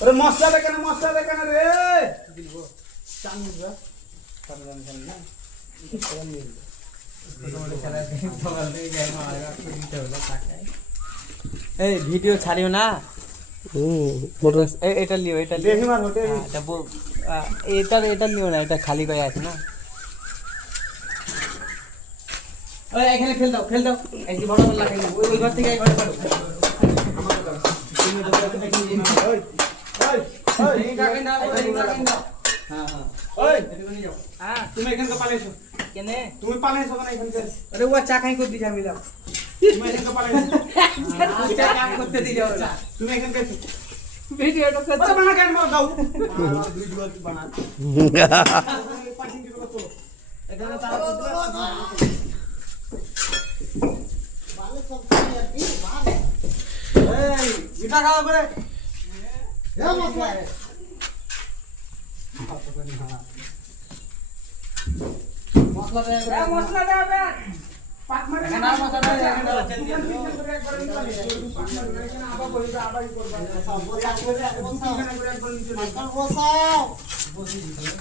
अरे मसला देखना रे दिलबो चांद जा करन ना करन मिल তোমাদের খেলা বল দিয়ে যায় মারা দিতে হলো টাকায় এই ভিডিও ছাড়িও না মোটর এটা লিও এটা দেখি মার হোটে এটা লিও না এটা খালি কয়ে আছে না ওই এখানে ফেল দাও এই যে বড় বড় লাগাই ওই ঘর থেকে এই ঘরে পারো আমার কথা তুমি তো দেখি ওই এই কাকেন দাও হ্যাঁ ওই এদিকে নিয়ে যাও হ্যাঁ তুমি এখান থেকে পালাইছো কেনে তুমি পালাইছো না এখান থেকে আরে ও চা খাই করে দিছ আমি দাও তুমি এখান থেকে পালাইছো চা কাম করতে দি যাও না তুমি এখান থেকে ভিডিওটা করতে আরে বানা কেন দাও ভিডিও বানা পাঠিয়ে দিও তো এখানে তারা বালে সব কি আর কি বালে এই মিঠা খাও করে এ মশলা মশলা দে পাক মারে না মশলা দে এখানে চল দিয়ে একবার নিয়ে পাক মারে এখানে আবার বলি আবার করবা সব বসা করে একবার নিচে বসাও বসি দিও